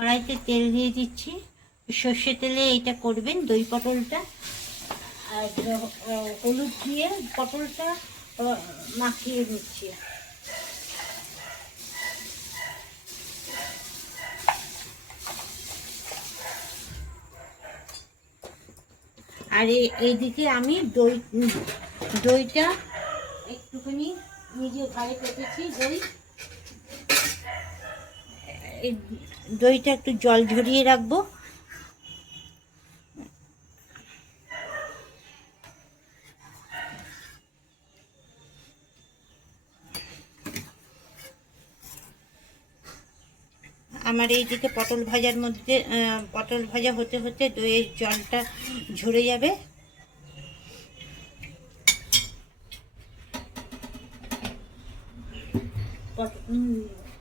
কড়াইতে তেল দিয়ে দিচ্ছি। সর্ষে তেলে এইটা করবেন দই পটলটা। আর হলুদ দিয়ে পটলটা মাখিয়ে দিচ্ছি। আর এইদিকে আমি দইটা একটুখানি নিজে ঘরে কেটেছি। দইটা একটু জল ঝরিয়ে রাখবো। আমার এইদিকে পটল ভাজার মধ্যে পটল ভাজা হতে হতে দইয়ের জলটা ঝরে যাবে।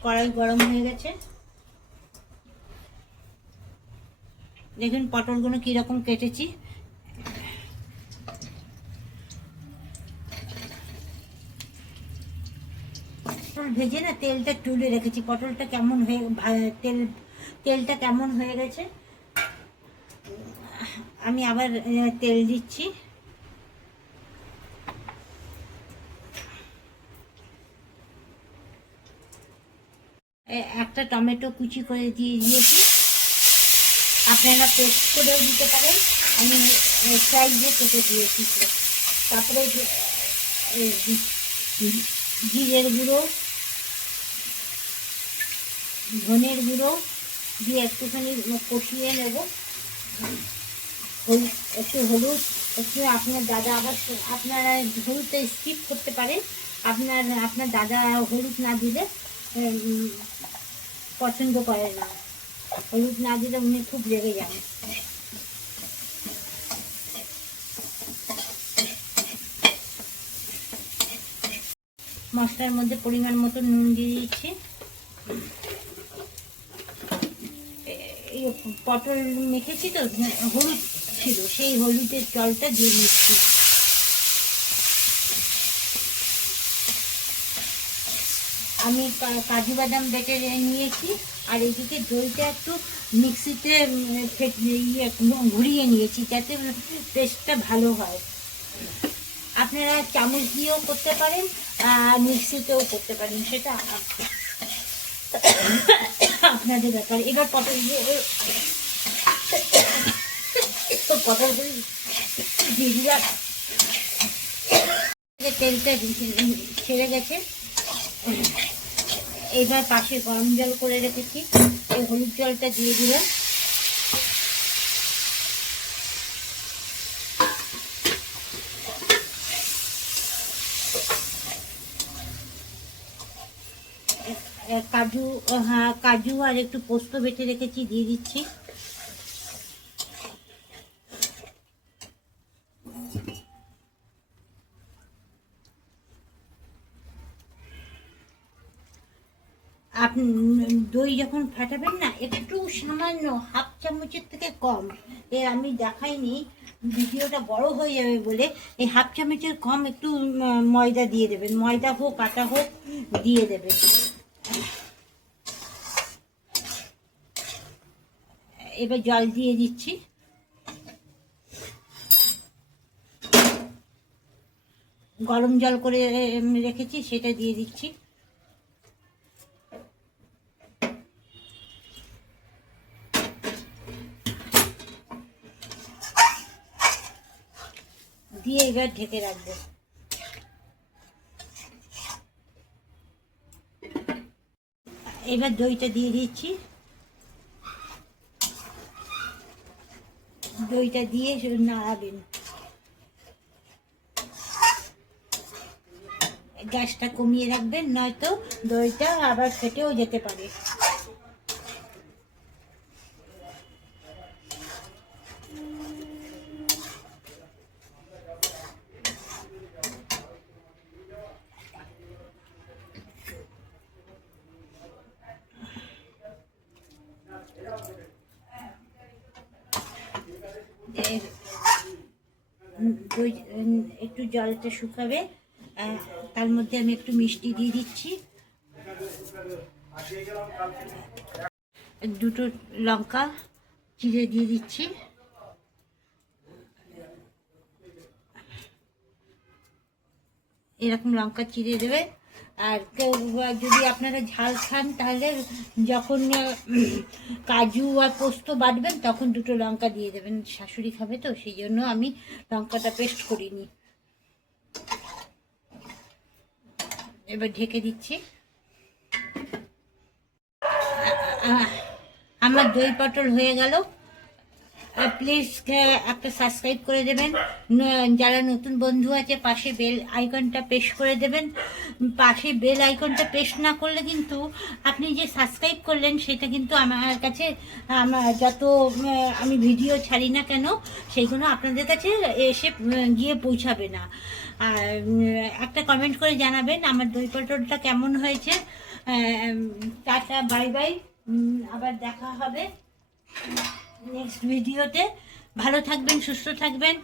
কড়াই গরম হয়ে গেছে। দেখুন পটলগুলো কীরকম কেটেছি। ভেজে না তেলটা তুলে রেখেছি। পটলটা কেমন হয়ে তেলটা কেমন হয়ে গেছে। আমি আবার তেল দিচ্ছি। একটা টমেটো কুচি করে দিয়েছি। আপনারা পেস্ট করেও দিতে পারেন, আমি সাইজে কেটে দিয়েছি। তারপরে জিরের গুঁড়ো, ধনের গুঁড়ো দিয়ে একটুখানি কষিয়ে নেব। একটু হলুদ, একটু আপনার দাদা আবার আপনারা হলুদটা স্কিপ করতে পারেন। আপনার দাদা হলুদ না দিলে পছন্দ করে না। হলুদ না দিলে উনি খুব রেগে যান। মশলার মধ্যে পরিমাণ মতো নুন দিয়ে দিচ্ছি। পটল মেখেছি তো, হলুদ ছিল, সেই হলুদের জলটা দিয়ে দিচ্ছি। আমি কাজু বাদাম বেটে নিয়েছি। আর এদিকে দইটা একটু মিক্সিতে ঘুরিয়ে নিয়েছি যাতে পেস্টটা ভালো হয়। আপনারা চামচ দিয়েও করতে পারেন, মিক্সিতেও করতে পারেন, সেটা আপনাদের ব্যাপার। এবার পটলগুলি দিয়ে দিলাম। তেলটা ছেড়ে গেছে। এবার পাশে গরম জল করে রেখেছি, এই হলুদ জলটা দিয়ে দিলাম। কাজু আর একটু পোস্ত বেটে রেখেছি, দিয়ে দিচ্ছি। আপনি দই যখন ফাটাবেন না, একটু সামান্য হাফ চামচের থেকে কম, আমি দেখাইনি, ভিডিওটা বড় হয়ে যাবে বলে, এই হাফ চামচের কম একটু ময়দা দিয়ে দেবেন। ময়দা হোক আটা হোক দিয়ে দেবেন। এবার জল দিয়ে দিচ্ছি। গরম জল করে রেখেছি, সেটা দিয়ে দিচ্ছি। দিয়ে এবার ঢেকে রাখবো। এবার দইটা দিয়ে দিচ্ছি। দইটা দিয়ে নাড়াবেন। গ্যাসটা কমিয়ে রাখবেন, নয়তো দইটা আবার ফেটেও যেতে পারে। একটু জলটা শুকাবে, তার মধ্যে আমি একটু মিষ্টি দিয়ে দিচ্ছি। দুটো লঙ্কা চিড়ে দিয়ে দিচ্ছি। এরকম লঙ্কা চিড়ে দেবে। আর কেউ যদি আপনারা ঝাল খান তাহলে যখন কাজু আর পোস্ত বাটবেন তখন দুটো লঙ্কা দিয়ে দেবেন। শাশুড়ি খাবে তো সেই জন্য আমি লঙ্কাটা পেস্ট করিনি। এবার ঢেকে দিচ্ছি। আমার দই পটল হয়ে গেল। প্লিজ একটা সাবস্ক্রাইব করে দেবেন। যারা নতুন বন্ধু আছে পাশে বেল আইকনটা পেস্ট করে দেবেন। পাশে বেল আইকনটা পেস্ট না করলে কিন্তু আপনি যে সাবস্ক্রাইব করলেন সেটা কিন্তু আমার কাছে যত আমি ভিডিও ছাড়ি না কেন সেইগুলো আপনাদের কাছে এসে গিয়ে পৌঁছাবে না। আর একটা কমেন্ট করে জানাবেন আমার দই পটলটা কেমন হয়েছে। টাটা, বাই বাই, আবার দেখা হবে নেক্সট ভিডিওতে। ভালো থাকবেন, সুস্থ থাকবেন।